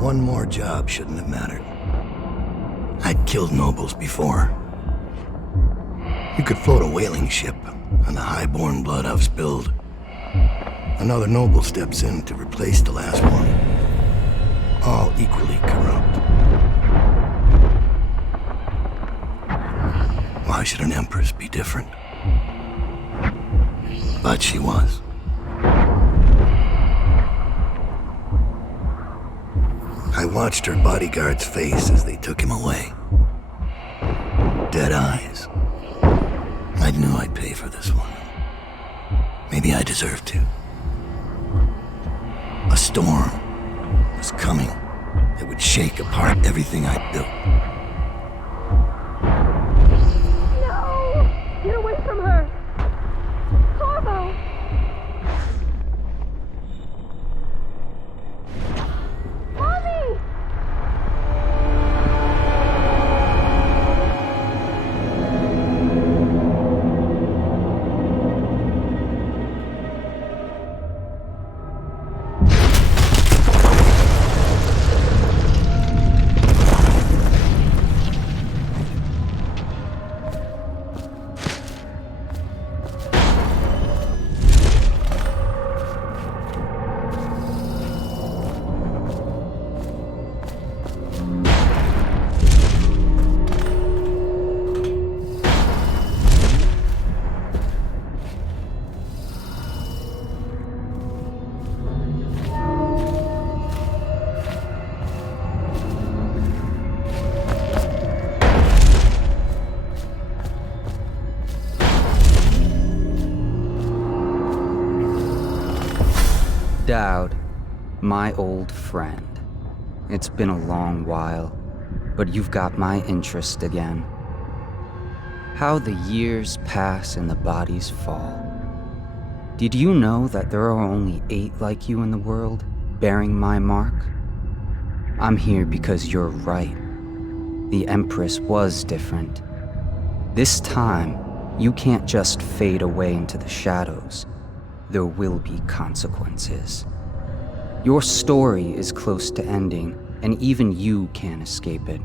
One more job shouldn't have mattered. I'd killed nobles before. You could float a whaling ship on the high-born blood I've spilled. Another noble steps in to replace the last one. All equally corrupt. Why should an empress be different? But she was. I watched her bodyguard's face as they took him away. Dead eyes. I knew I'd pay for this one. Maybe I deserved to. A storm was coming that would shake apart everything I'd built. No! Get away from her! Corvo! Mommy! Dowd, my old friend. It's been a long while, but you've got my interest again. How the years pass and the bodies fall. Did you know that there are only 8 like you in the world, bearing my mark? I'm here because you're right. The Empress was different. This time, you can't just fade away into the shadows. There will be consequences. Your story is close to ending, and even you can't escape it.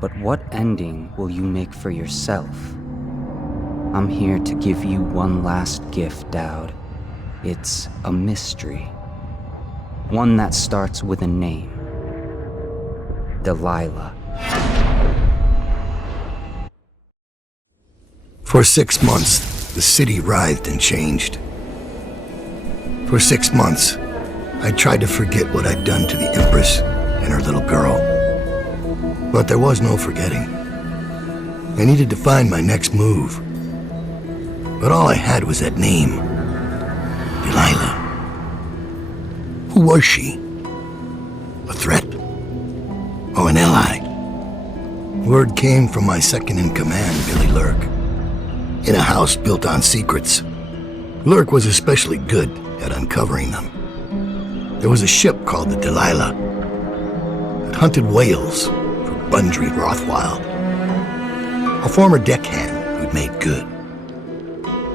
But what ending will you make for yourself? I'm here to give you one last gift, Dowd. It's a mystery. One that starts with a name. Delilah. For 6 months, the city writhed and changed. For 6 months, I tried to forget what I'd done to the Empress and her little girl. But there was no forgetting. I needed to find my next move. But all I had was that name. Delilah. Who was she? A threat? Or an ally? Word came from my second-in-command, Billy Lurk. In a house built on secrets, Lurk was especially good at uncovering them. There was a ship called the Delilah that hunted whales for Bundry Rothwild, a former deckhand who'd made good.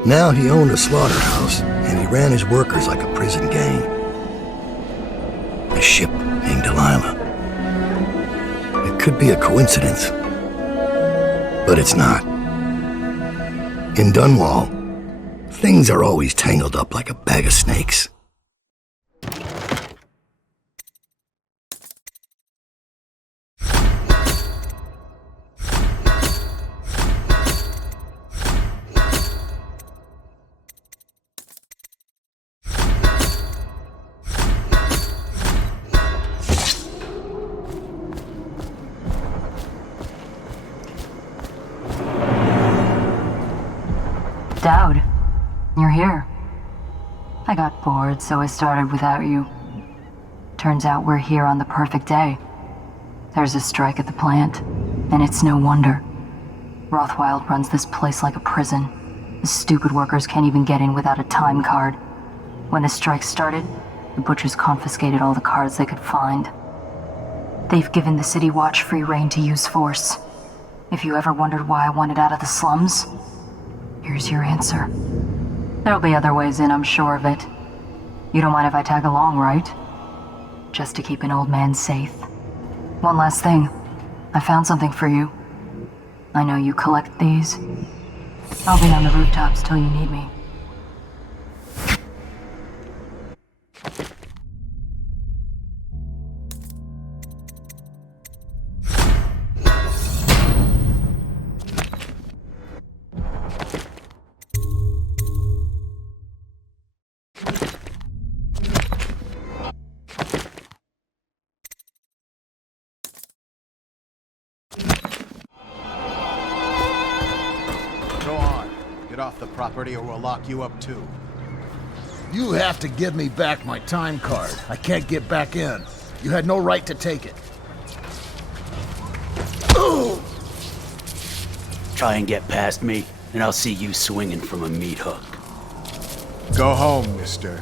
Now he owned a slaughterhouse, and he ran his workers like a prison gang. A ship named Delilah. It could be a coincidence, but it's not. In Dunwall, things are always tangled up like a bag of snakes. Dowd, you're here. I got bored, so I started without you. Turns out we're here on the perfect day. There's a strike at the plant, and it's no wonder. ROTHWILD runs this place like a prison. The stupid workers can't even get in without a time card. When the strike started, the butchers confiscated all the cards they could find. They've given the City Watch free rein to use force. If you ever wondered why I wanted out of the slums, here's your answer. There'll be other ways in, I'm sure of it. You don't mind if I tag along, right? just to keep an old man safe. One last thing. I found something for you. I know you collect these. I'll be on the rooftops till you need me. Off the property or we'll lock you up too. You have to give me back my time card. I can't get back in. You had no right to take it. Try and get past me, and I'll see you swinging from a meat hook. Go home, mister.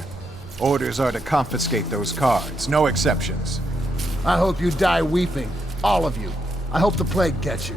Orders are to confiscate those cards, no exceptions. I hope you die weeping. All of you. I hope the plague gets you.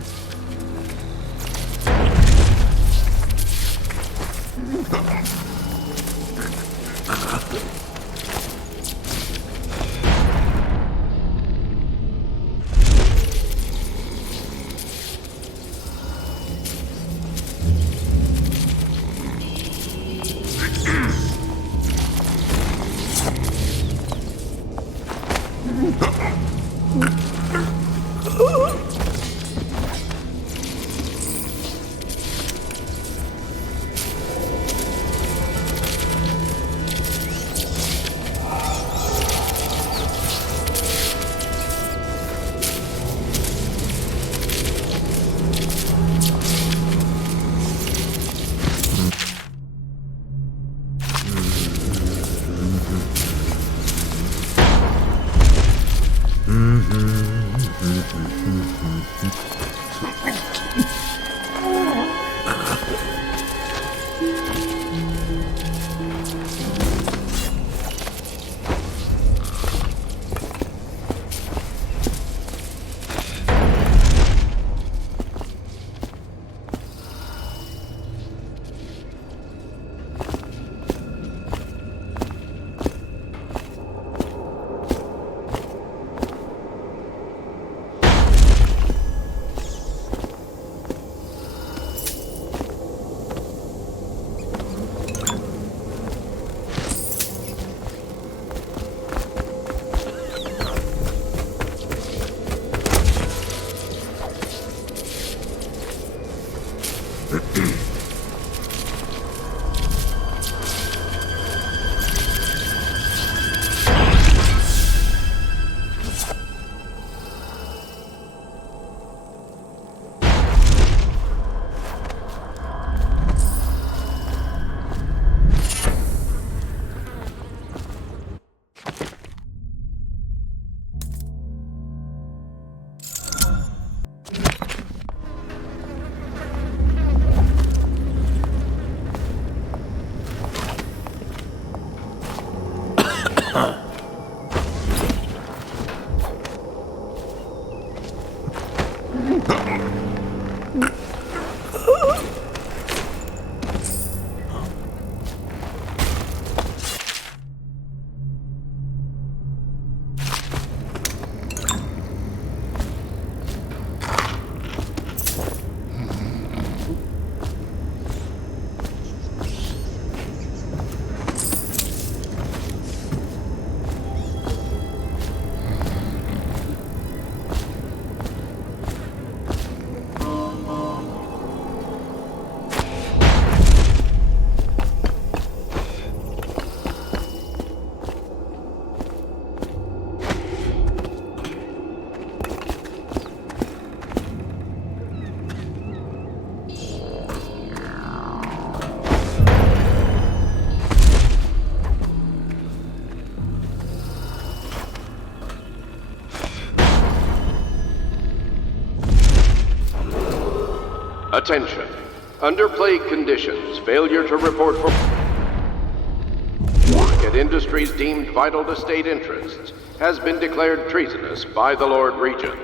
Attention. Under plague conditions, failure to report for work at industries deemed vital to state interests has been declared treasonous by the Lord Regent.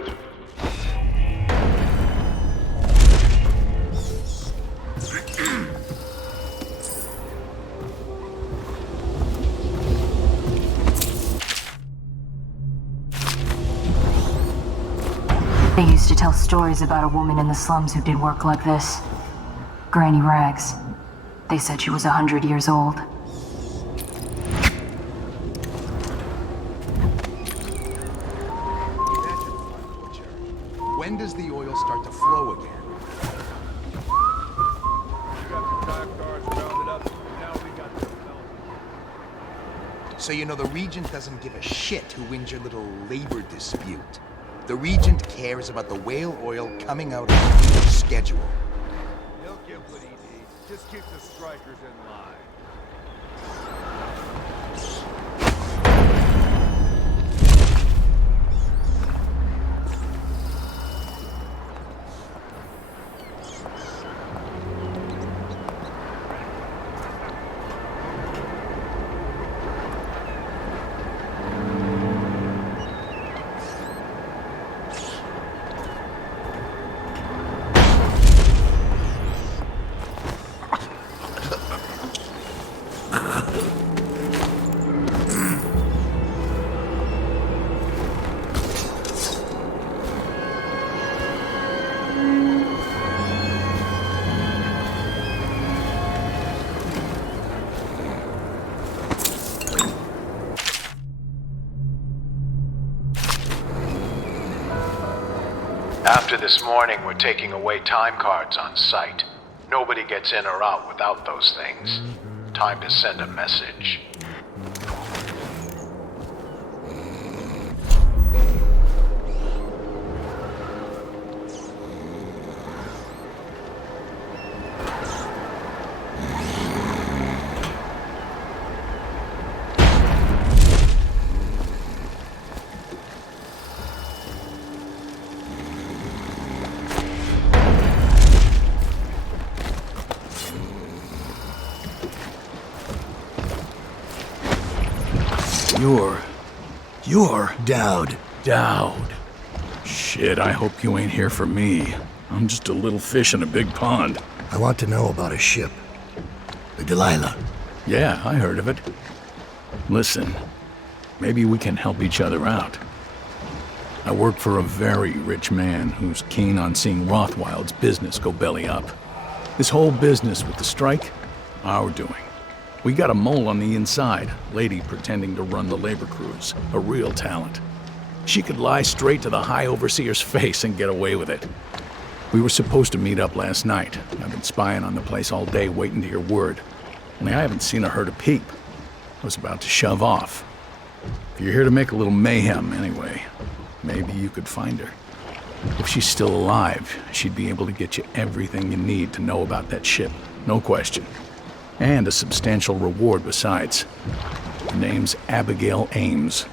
They used to tell stories about a woman in the slums who did work like this. Granny Rags. They said she was 100 years old. When does the oil start to flow again? So you know the Regent doesn't give a shit who wins your little labor dispute. The Regent cares about the whale oil coming out on the schedule. He'll get what he needs. Just keep the strikers in line. After this morning, we're taking away time cards on site. Nobody gets in or out without those things. Time to send a message. You're Dowd. Dowd. Shit, I hope you ain't here for me. I'm just a little fish in a big pond. I want to know about a ship. The Delilah. Yeah, I heard of it. Listen, maybe we can help each other out. I work for a very rich man who's keen on seeing Rothwild's business go belly up. This whole business with the strike, our doing. We got a mole on the inside, lady pretending to run the labor crews, a real talent. She could lie straight to the High Overseer's face and get away with it. We were supposed to meet up last night. I've been spying on the place all day waiting to hear word. Only I haven't seen or heard a peep. I was about to shove off. If you're here to make a little mayhem anyway, maybe you could find her. If she's still alive, she'd be able to get you everything you need to know about that ship, no question. And a substantial reward besides. Her name's Abigail Ames.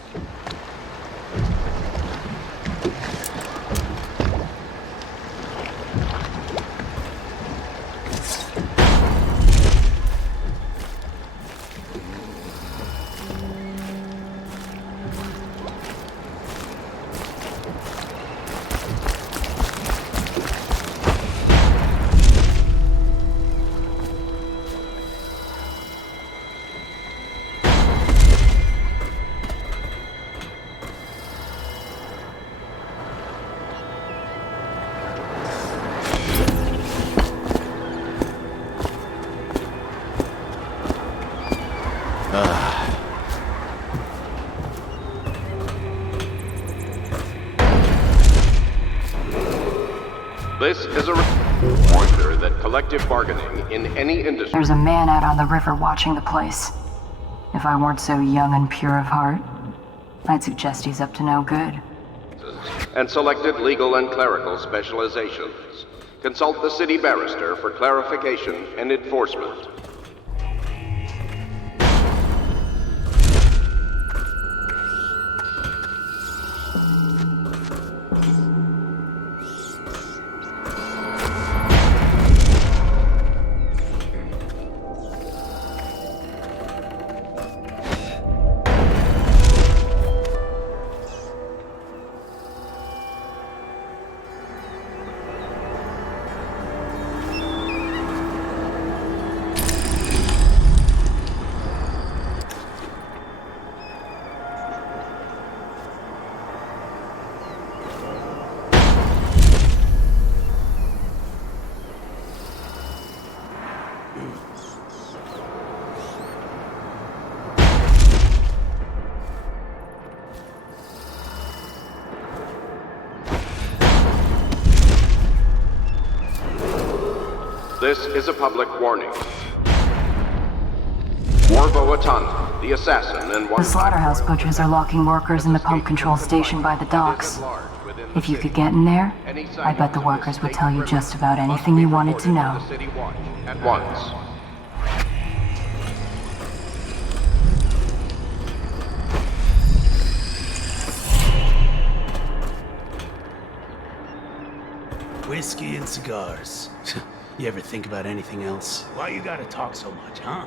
This is a reminder that collective bargaining in any industry... There's a man out on the river watching the place. If I weren't so young and pure of heart, I'd suggest he's up to no good. ...and selected legal and clerical specializations. Consult the city barrister for clarification and enforcement. is a public warning. Warvo Atana, the assassin and one... The slaughterhouse butchers are locking workers in the pump control station by the docks. If you could get in there, I bet the workers would tell you just about anything you wanted to know. At once. Whiskey and cigars. You ever think about anything else? Why you gotta talk so much, huh?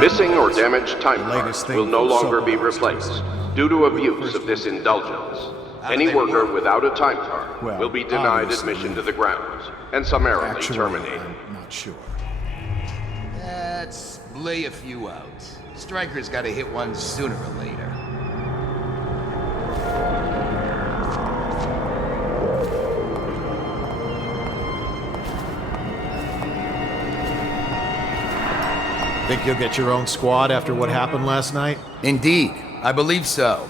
Missing or damaged time cards will no longer be replaced due to abuse of this indulgence. Any worker without a time card will be denied admission to the grounds and summarily terminated. I'm not sure. Let's lay a few out. Stryker's gotta hit one sooner or later. Think you'll get your own squad after what happened last night? Indeed, I believe so.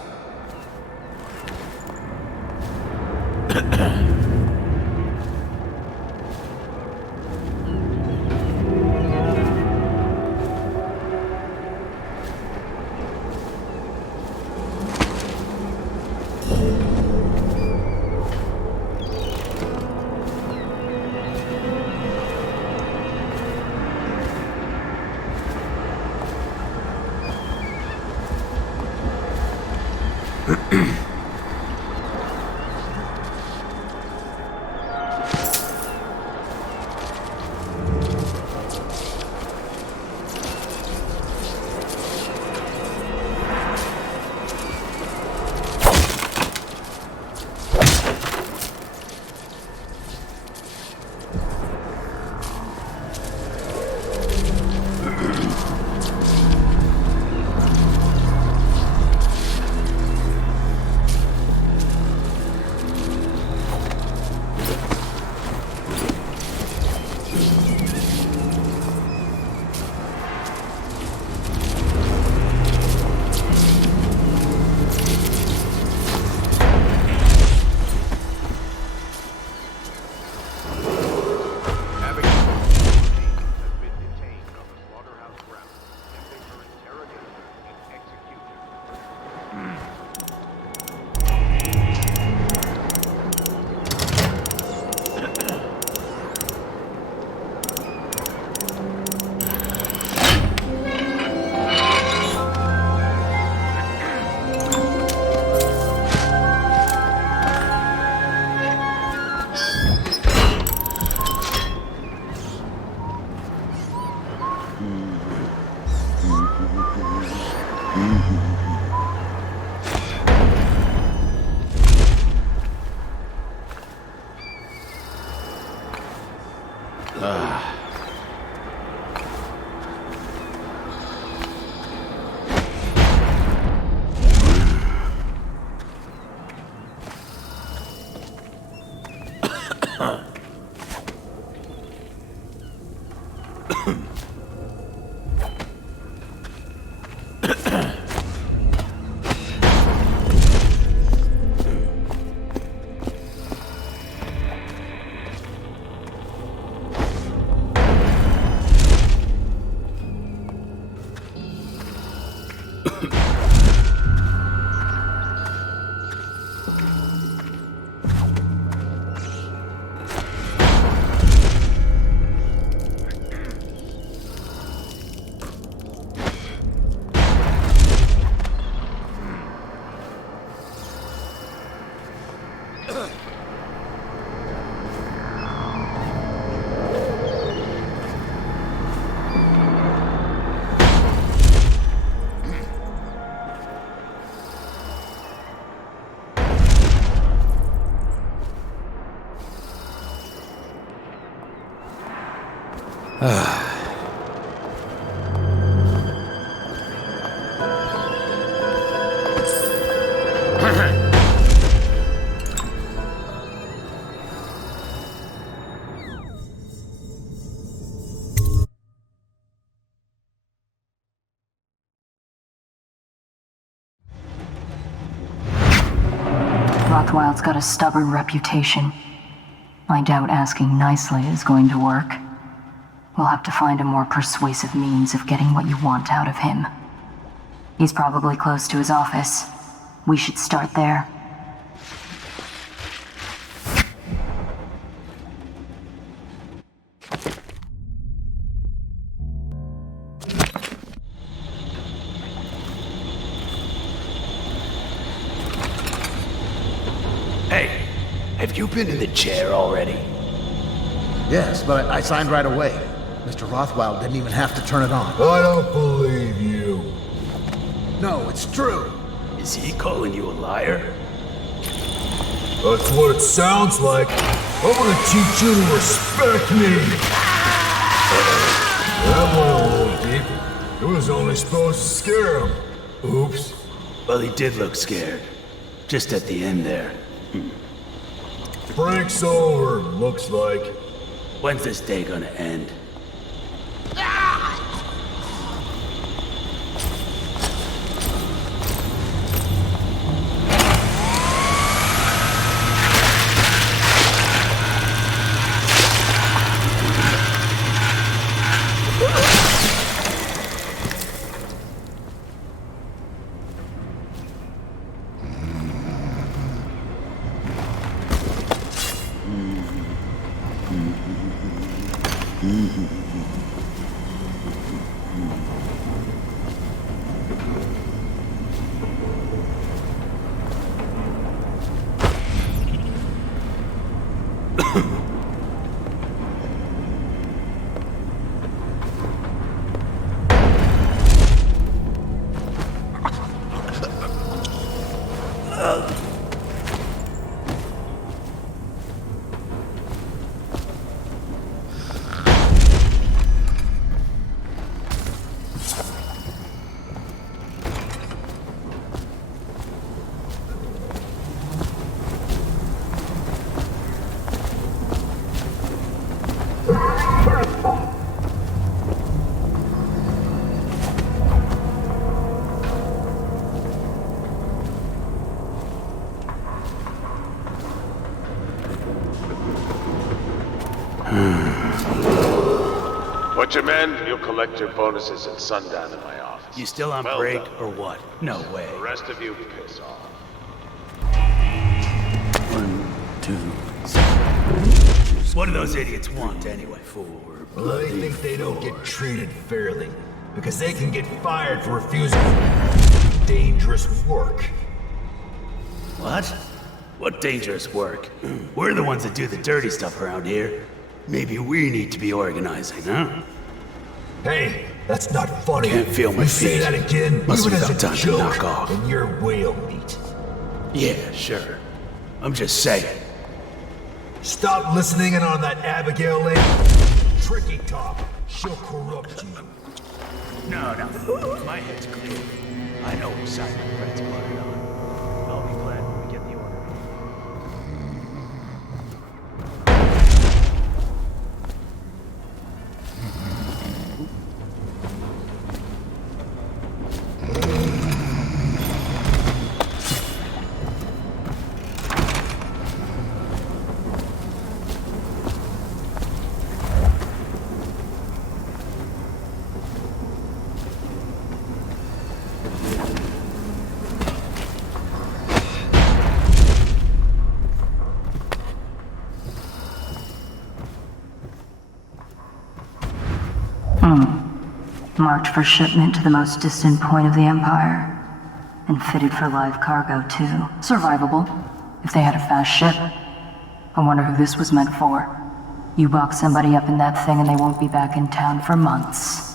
Rothwild's got a stubborn reputation. I doubt asking nicely is going to work. We'll have to find a more persuasive means of getting what you want out of him. He's probably close to his office. We should start there. Hey, have you been in the chair already? Yes, but I signed right away. Mr. Rothwild didn't even have to turn it on. I don't believe you. No, it's true. Is he calling you a liar? That's what it sounds like. I'm gonna teach you to respect me. That went a little deep. It was only supposed to scare him. Oops. Well, he did look scared. Just at the end there. Frank's over, looks like. When's this day gonna end? Watch your men, you'll collect your bonuses at sundown in my office. You still on Well break done. or what? No way. The rest of you piss off. 1, 2, 3. What do those idiots want anyway? Well, they think they don't get treated fairly, because they can get fired for refusing dangerous work. What? What dangerous work? We're the ones that do the dirty stuff around here. Maybe we need to be organizing, huh? Hey, that's not funny. Can't feel my You say feet. that again, Must even be as a about time to joke, knock off. and you're whale meat. Yeah, sure. I'm just saying. Stop listening in on that Abigail lady. Tricky talk. She'll corrupt you. No. My head's clear. I know which side my friends parted on. I'll be glad when we get the order. Marked for shipment to the most distant point of the Empire. And fitted for live cargo, too. Survivable, if they had a fast ship. I wonder who this was meant for. You box somebody up in that thing and they won't be back in town for months.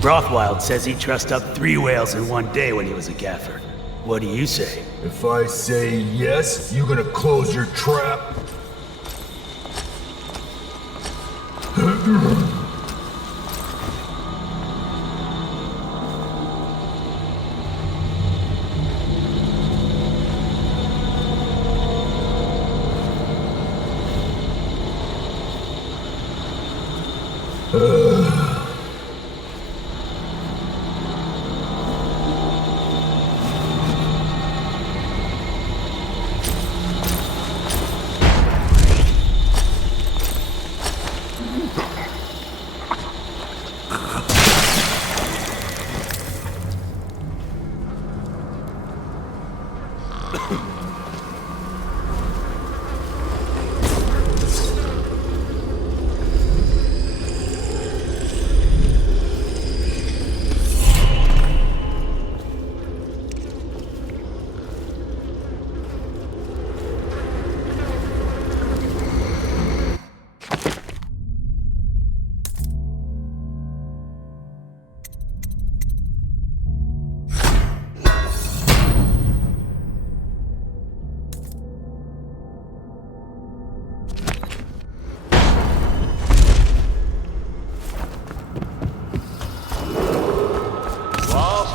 Rothwild says he trussed up 3 whales in one day when he was a gaffer. What do you say? If I say yes, you gonna close your trap?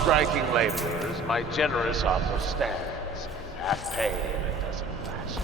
Striking laborers, my generous offer stands. Half pay and a dozen lashes.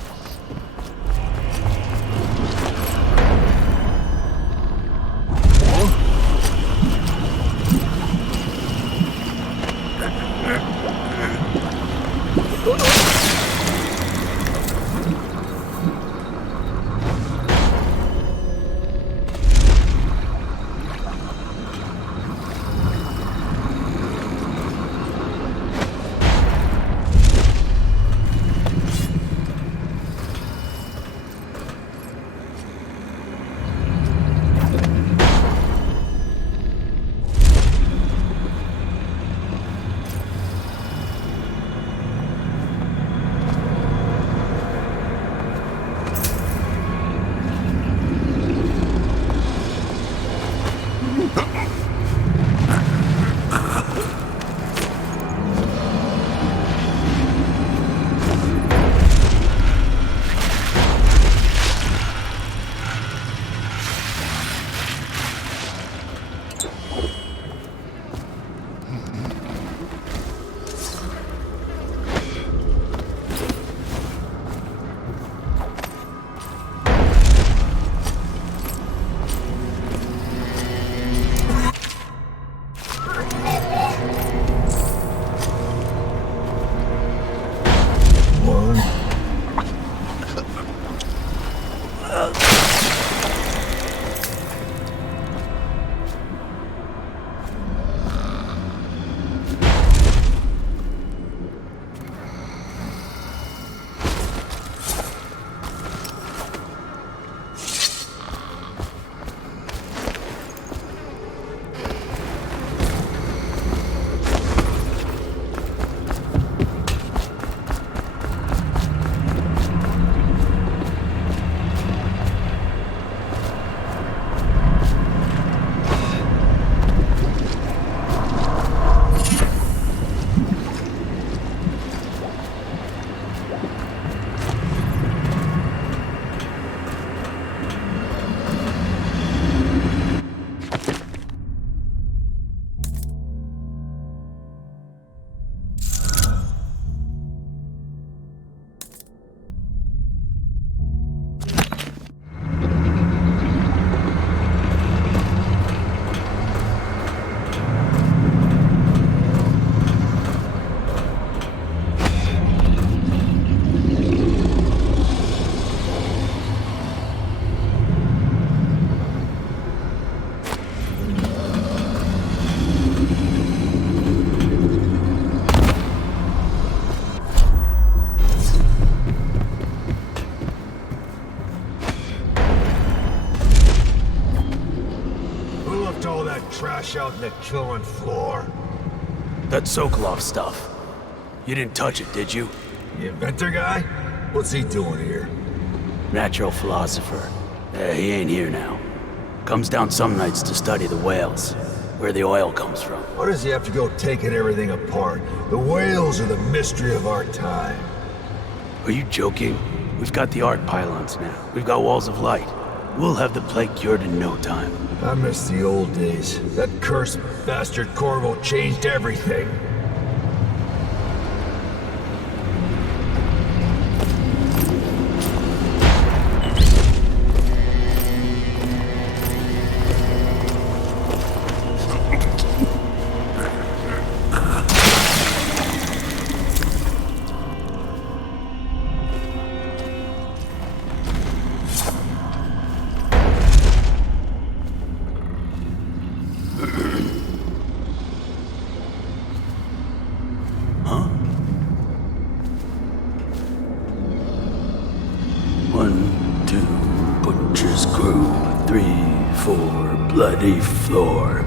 Trash out in the killing floor. That Sokolov stuff. You didn't touch it, did you? The inventor guy? What's he doing here? Natural philosopher. He ain't here now. Comes down some nights to study the whales. where the oil comes from. Why does he have to go taking everything apart? The whales are the mystery of our time. Are you joking? We've got the arc pylons now. We've got walls of light. We'll have the plague cured in no time. I miss the old days. That cursed bastard Corvo changed everything. Bloody floor.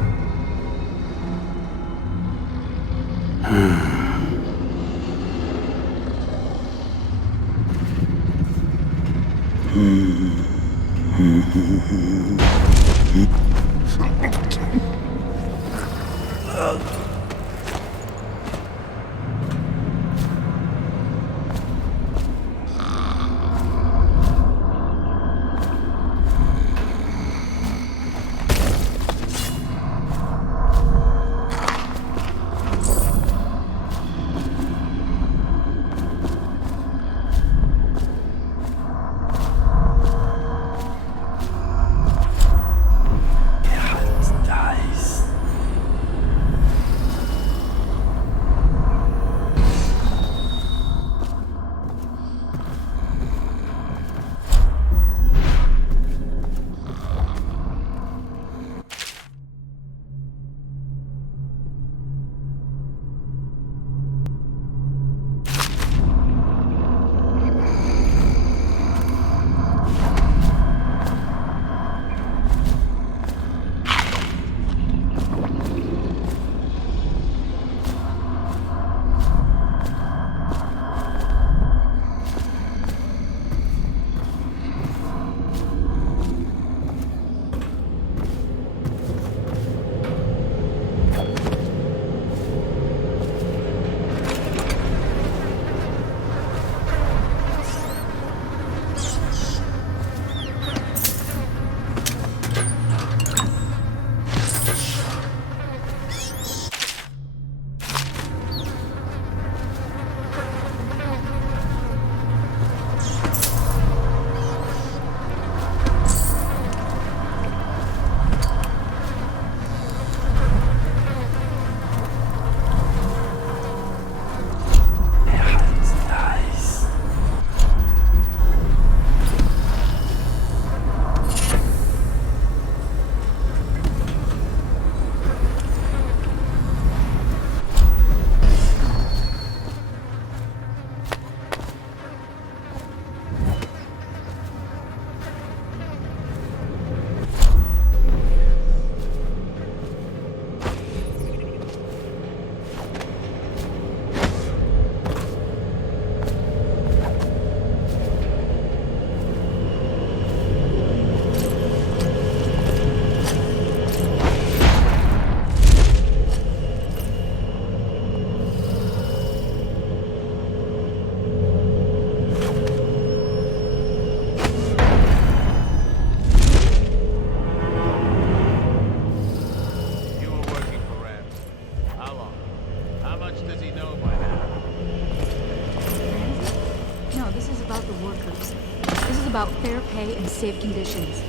about fair pay and safe conditions.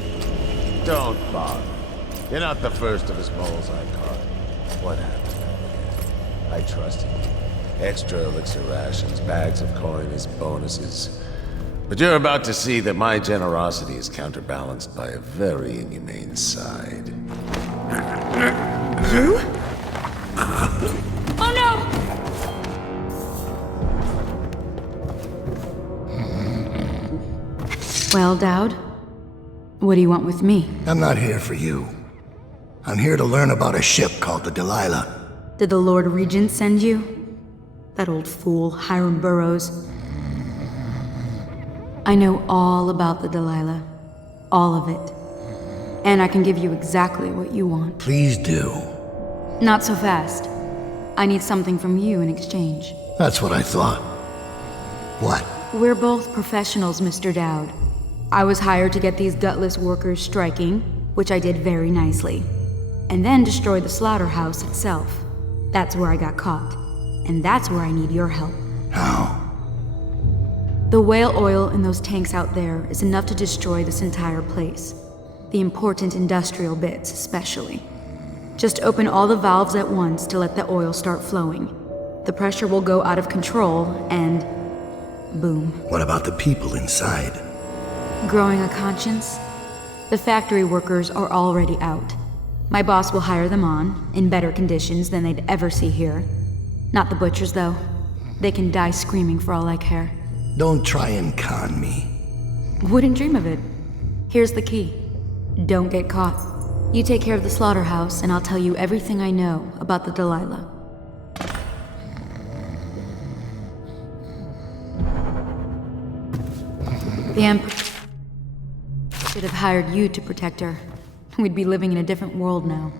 Don't bother. You're not the first of his moles I caught. What happened? I trusted you. Extra elixir rations, bags of coin as bonuses. But you're about to see that my generosity is counterbalanced by a very inhumane side. You? Oh no! Well, Dowd, what do you want with me? I'm not here for you. I'm here to learn about a ship called the Delilah. Did the Lord Regent send you? That old fool, Hiram Burrows. I know all about the Delilah. All of it. And I can give you exactly what you want. Please do. Not so fast. I need something from you in exchange. That's what I thought. What? We're both professionals, Mr. Dowd. I was hired to get these gutless workers striking, which I did very nicely. And then destroy the slaughterhouse itself. That's where I got caught. And that's where I need your help. How? The whale oil in those tanks out there is enough to destroy this entire place. The important industrial bits, especially. Just open all the valves at once to let the oil start flowing. The pressure will go out of control, and boom. What about the people inside? Growing a conscience? The factory workers are already out. My boss will hire them on, in better conditions than they'd ever see here. Not the butchers, though. They can die screaming for all I care. Don't try and con me. Wouldn't dream of it. Here's the key. Don't get caught. You take care of the slaughterhouse, and I'll tell you everything I know about the Delilah. The Emperor should have hired you to protect her. We'd be living in a different world now.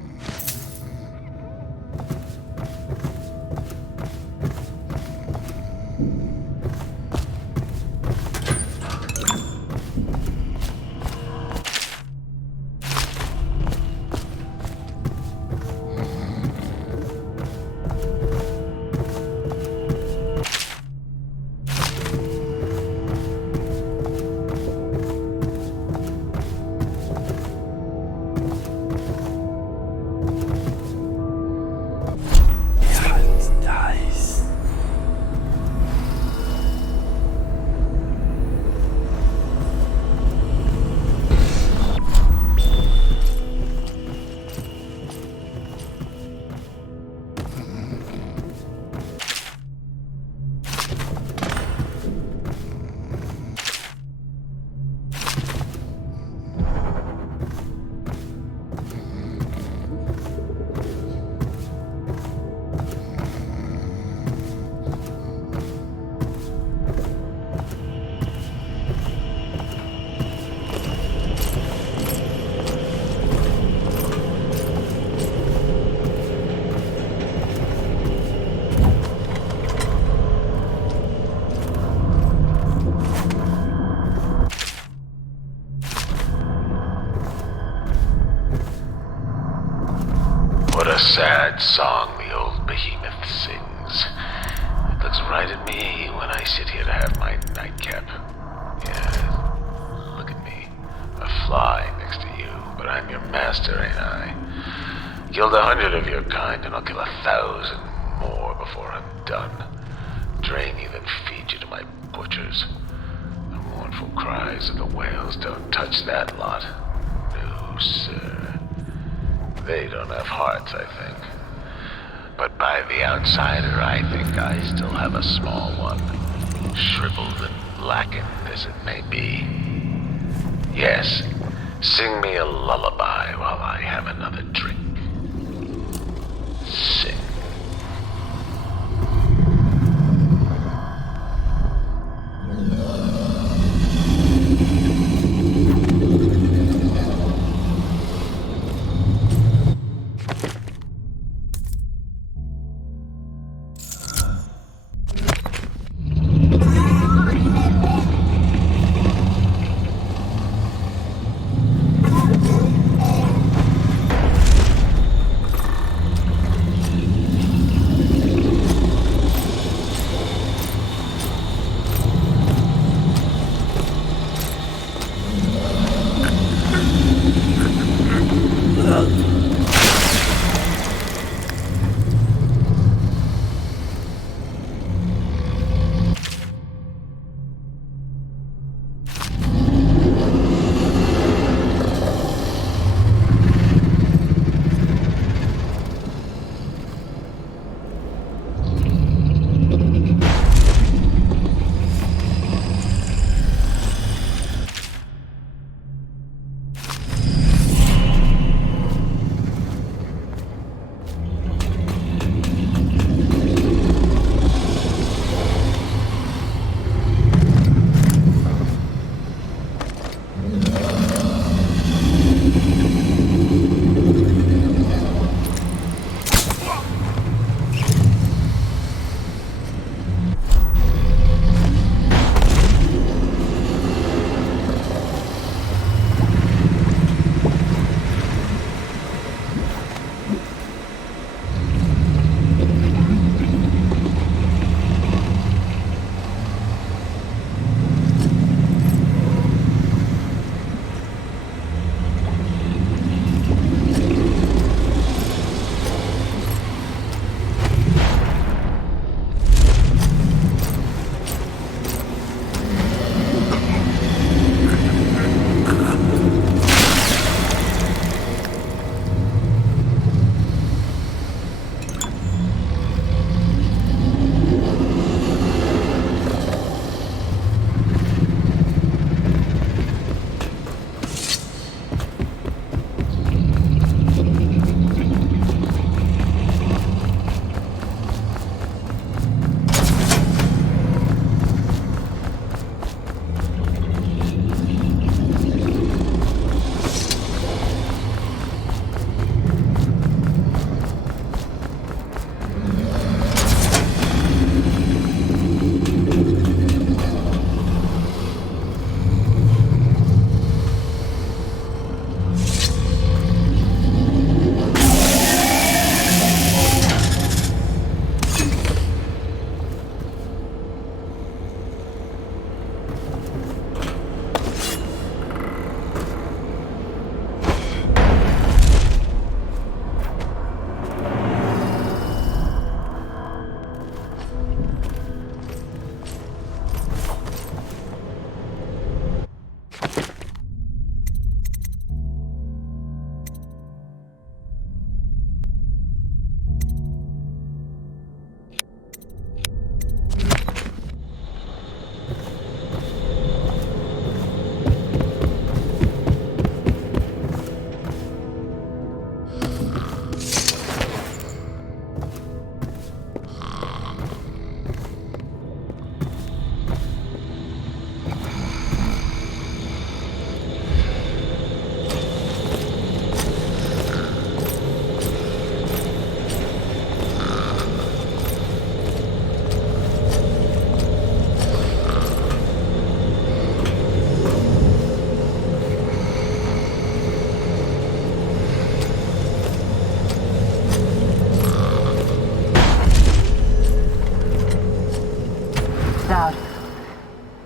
What a sad song the old behemoth sings. It looks right at me when I sit here to have my nightcap. Yeah, look at me. A fly next to you, but I'm your master, ain't I? Killed 100 of your kind, and I'll kill 1,000 more before I'm done. Drain you, then feed you to my butchers. The mournful cries of the whales don't touch that lot. No, sir. They don't have hearts, I think. But by the outsider, I think I still have a small one. Shriveled and blackened as it may be. Yes, sing me a lullaby while I have another drink. Sing.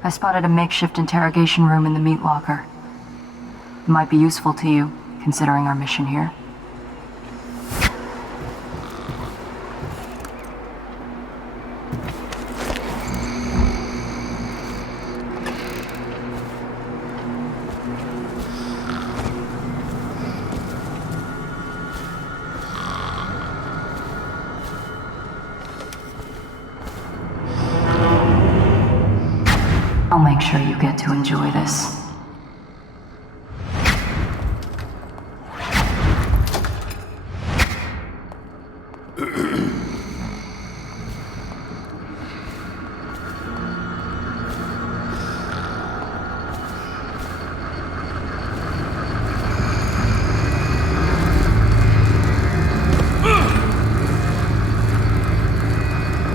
I spotted a makeshift interrogation room in the meat locker. It might be useful to you, considering our mission here. I'll make sure you get to enjoy this.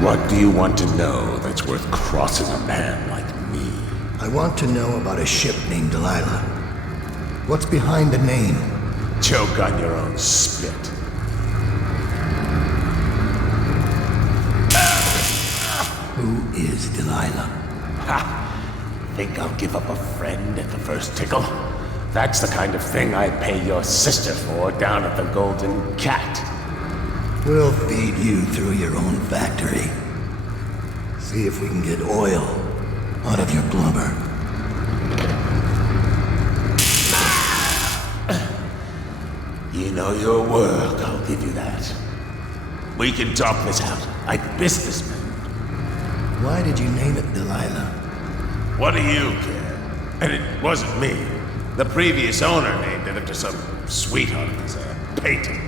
What do you want to know that's worth crossing a man like me? I want to know about a ship named Delilah. What's behind the name? Choke on your own spit. Who is Delilah? Ha! Think I'll give up a friend at the first tickle? That's the kind of thing I'd pay your sister for down at the Golden Cat. We'll feed you through your own factory. See if we can get oil out of your blubber. You know your work, I'll give you that. We can talk this out, like businessmen. Why did you name it Delilah? What do you care? And it wasn't me. The previous owner named it after some sweetheart of his painting.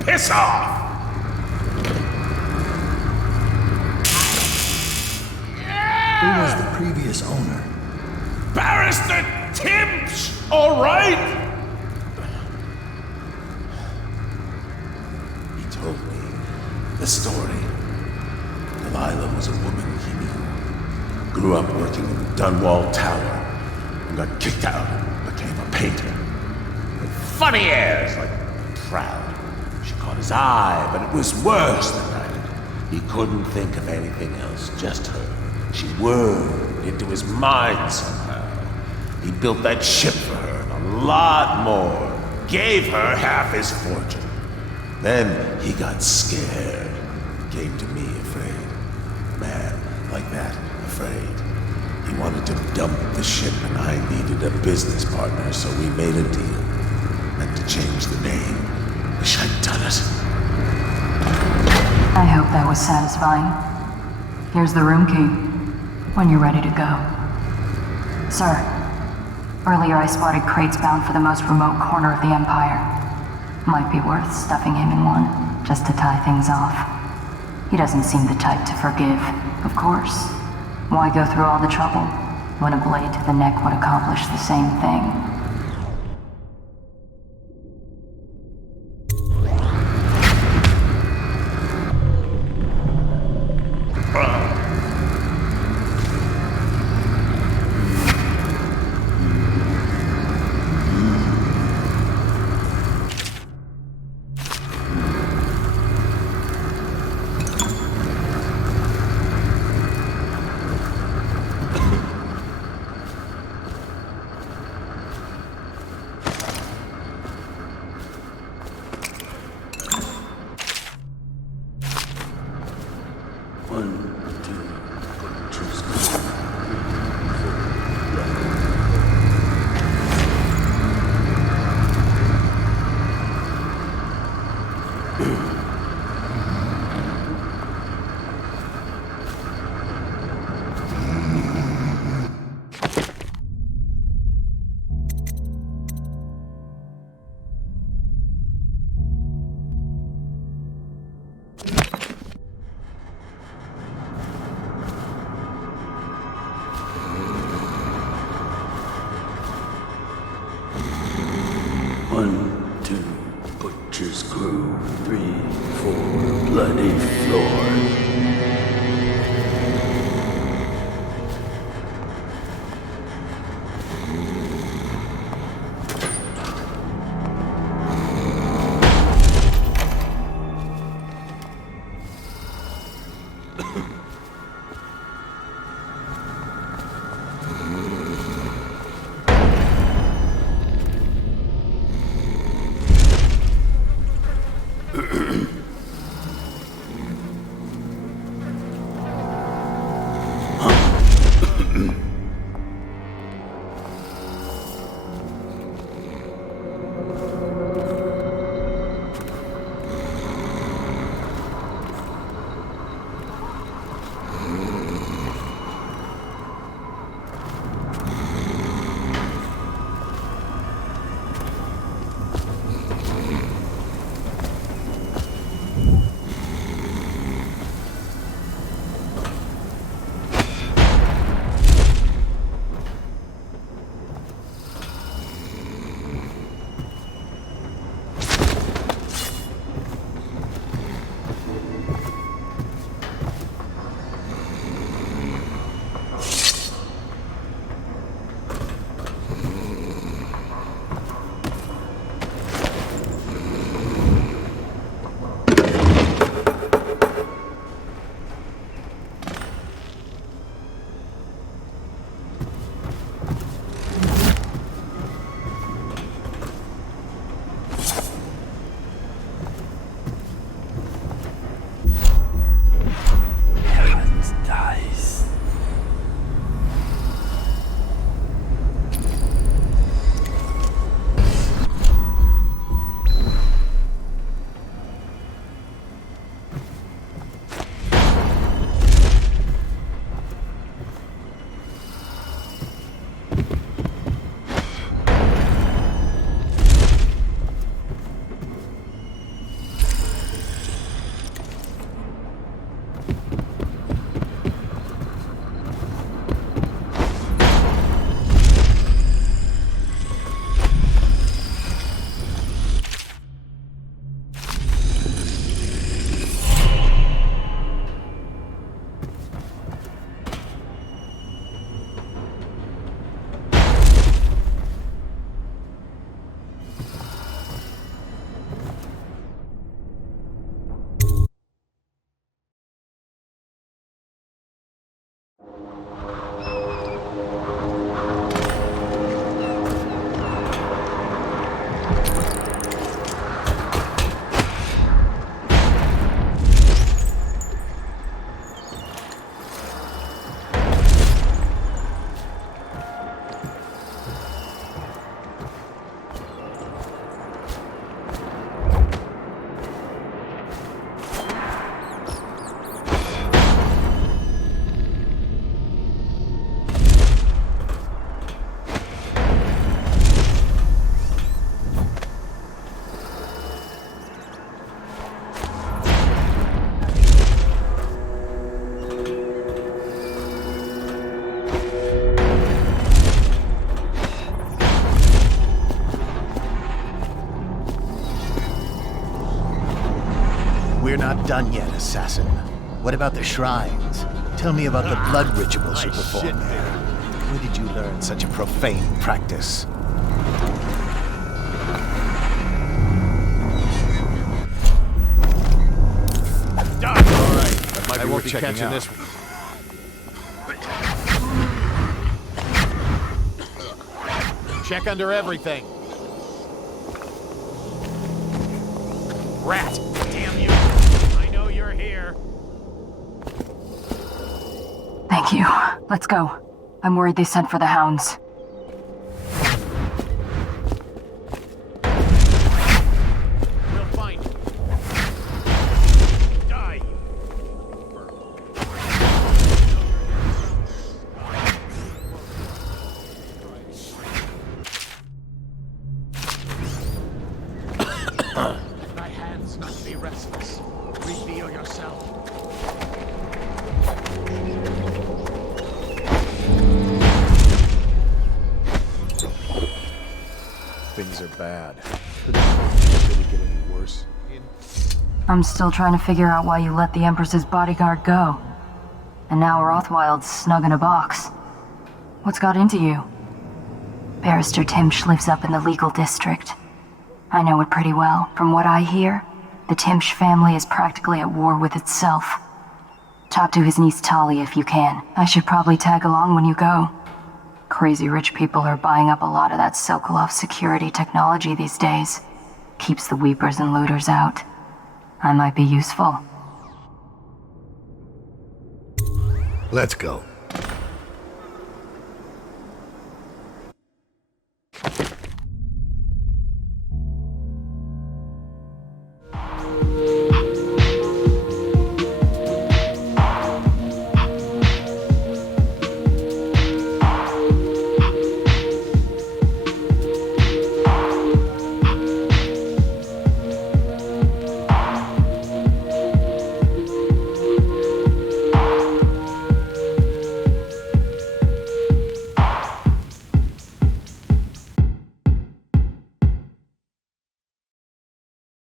Piss off! Who was the previous owner? Barrister Timch, all right? He told me the story. Delilah was a woman he knew. Grew up working in the Dunwall Tower and got kicked out and became a painter. With funny airs, like proud. She caught his eye, but it was worse than that. He couldn't think of anything else, just her. She wormed into his mind somehow. He built that ship for her and a lot more. Gave her half his fortune. Then he got scared. Came to me afraid. Man like that, afraid. He wanted to dump the ship and I needed a business partner, so we made a deal. Meant to change the name. Wish I'd done it. I hope that was satisfying. Here's the room key. When you're ready to go. Sir, earlier I spotted crates bound for the most remote corner of the Empire. Might be worth stuffing him in one, just to tie things off. He doesn't seem the type to forgive, of course. Why go through all the trouble when a blade to the neck would accomplish the same thing? done yet, assassin. What about the shrines? Tell me about the blood rituals you perform there. Where did you learn such a profane practice? I won't be catching this. Check under everything. Rat! Damn you! I know you're here. Thank you. Let's go. I'm worried they sent for the hounds. We'll find you. Die, you. Thy hands not be restless. Reveal yourself. Things are bad. Could it get any worse? I'm still trying to figure out why you let the Empress's bodyguard go. And now Rothwild's snug in a box. What's got into you? Barrister Timsh lives up in the legal district. I know it pretty well. From what I hear, the Timsh family is practically at war with itself. Talk to his niece Tali if you can. I should probably tag along when you go. Crazy rich people are buying up a lot of that Sokolov security technology these days. Keeps the weepers and looters out. I might be useful. Let's go.